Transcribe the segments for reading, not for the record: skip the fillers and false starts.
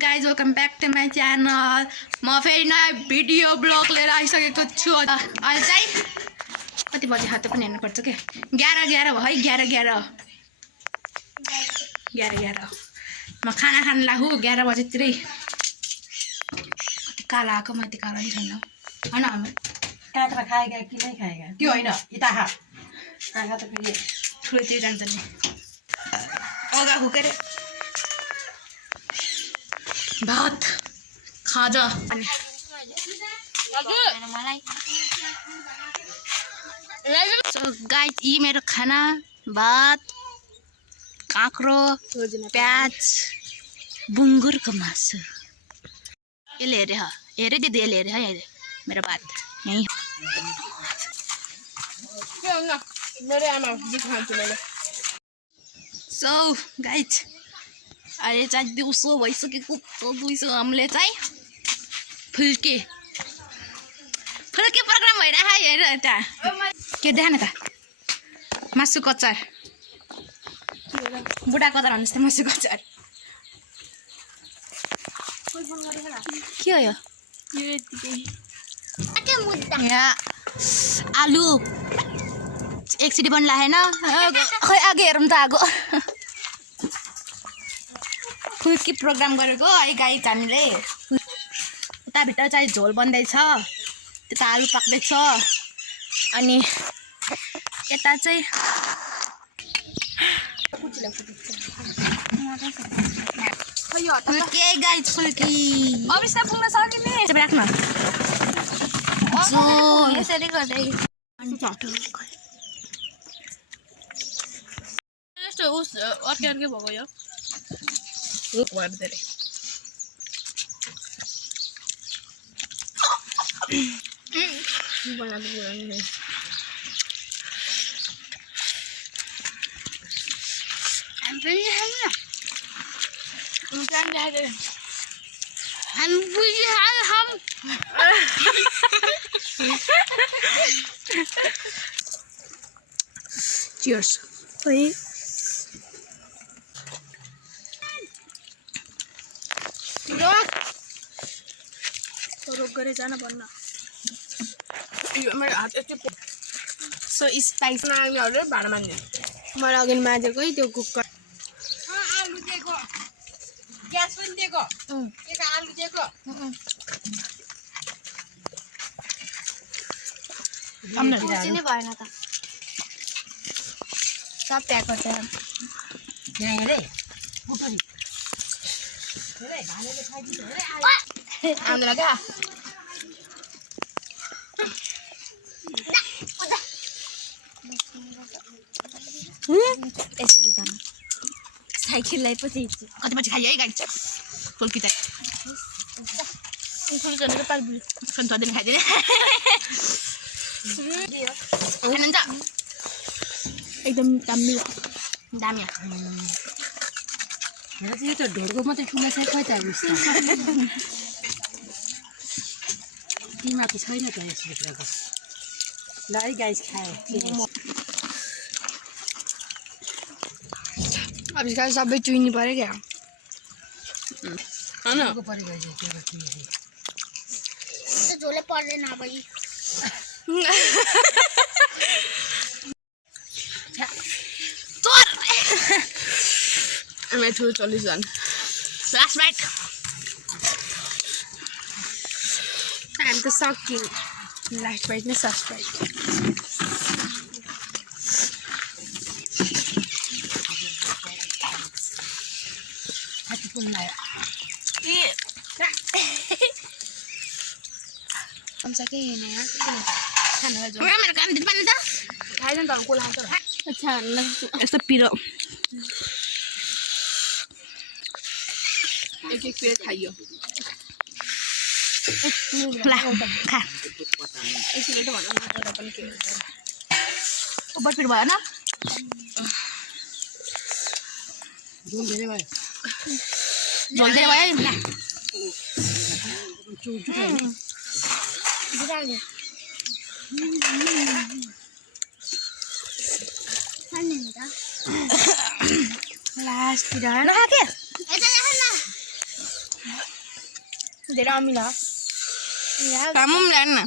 Guys welcome back to my channel. म फेरि नयाँ भिडियो ब्लग लिएर आइसकेको छु। अहिले चाहिँ कति बजे हात पनि हेर्नुपर्छ के 11 भयो है 11 म खाना खान लाग्छु 11 बजेतिरै। कति काला आएको माथि काला नि छैन हैन हामी काँक्रा खाएगा कि नै खाएगा त्यो हैन यता खा काँक्रा त फेरि ठुलोतिर जान्छ नि अगा खुकेर भात खाजा गाइस ये मेरो खाना भात काँक्रो प्याज बुङ्गुरको मासु। यसले हेरे दिदी यसले हेरे है अहिले मेरो भात यहीँ। सो गाइस अहिले चाहिँ दिउँसो भइसकेको दिउँसो हामीले चाहिँ फुल्के प्रोग्राम भइरहेको हेर यता के देखा न त मासु कचार बुढा कचार भन्नु जस्तै मासु कचार के हो यो यहाँ आलु एकचोटि पनि लागेन खै आगे हेरौँ त आगो फुल्की प्रोग्राम गरेको है गाइस हामीले। उताभित्र चाहिँ झोल बन्दैछ त्यता आलु पाक्दैछ अनि यता चाहिँ फुल्की गाइस फुल्की अभिषेक पुग्न सकिने राख्न यसरी गर्दै उस अर्कै भएको यो Cheers. रोक गरे जान भन्न मेरो हात यति सो स्पाइस नानीहरुले भाडा मान्ने मलाई अघि माजेको है त्यो कुकर आलु दिएको ग्यास पनि दिएको एक आलु दिएको हमले नि भएन त सब प्याक गर्छ यहाँ रे पुटरी रे भानेले खाइदिन्छ रे आउनु लगा साइकललाई पछि कति पछि खाइयो है गाडी फुल्की चाहिँ फुल्की पाल्बु खाइदिने खाइदिन्छ एकदम दामी दामी हेर चाहिँ त्यो ढोडको मात्रै ठुलो छ खोइ त तिमीको छैन त यसभित्रको ल है गाइस खायो अब गाइस सबै चुइनी पर्यो क्या हैन झोले पर्दैन अब मैं ठुलो 40 जन last right I'm the sucking last bite na subscribe hati pun lai हम सके है ना यार खाना जो मेरो काम दिन पनि त खाइदैन त को लाग्छ अच्छा यस्तो पिरो एक प्लेट खाइयो ला खा एकचोटि भन्नु पर्दा पनि के ओभर पिरो भयो न झोल धेरै भयो ला बिराले खाने नि त लास्ट पिरो न के धेरै अमिला कामम ल्यान न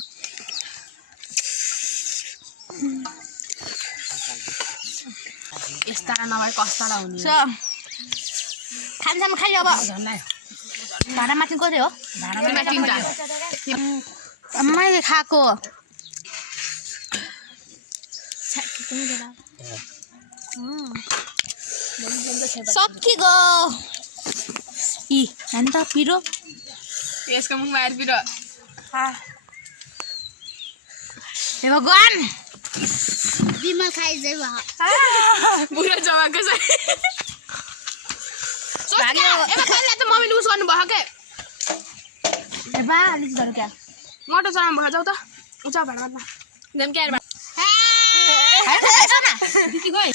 यस्ता नभए कस्ता हुने खानसामा खाइ अब भाँडा माथि कति हो भाँडामा तिनटा मैले खाएको सकिगयो इ हेर्नु त पिरो यसको मुखमा आएर पिरो हे भगवान बिमल खाइ जाइ बुढो जमाको छ भाग्यो त मम्मीले उस गर्नु भयो के ए बा अलिक डर क्या मोटो चलाउनु भयो जाऊ त उचा भाँडामा जेम के दिदी गए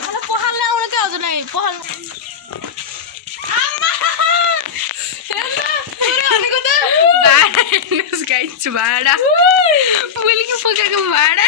मलाई पखाल ल्याउनु के हजुरलाई पखाल भाडा भाडा मैले के पकाएको भाडा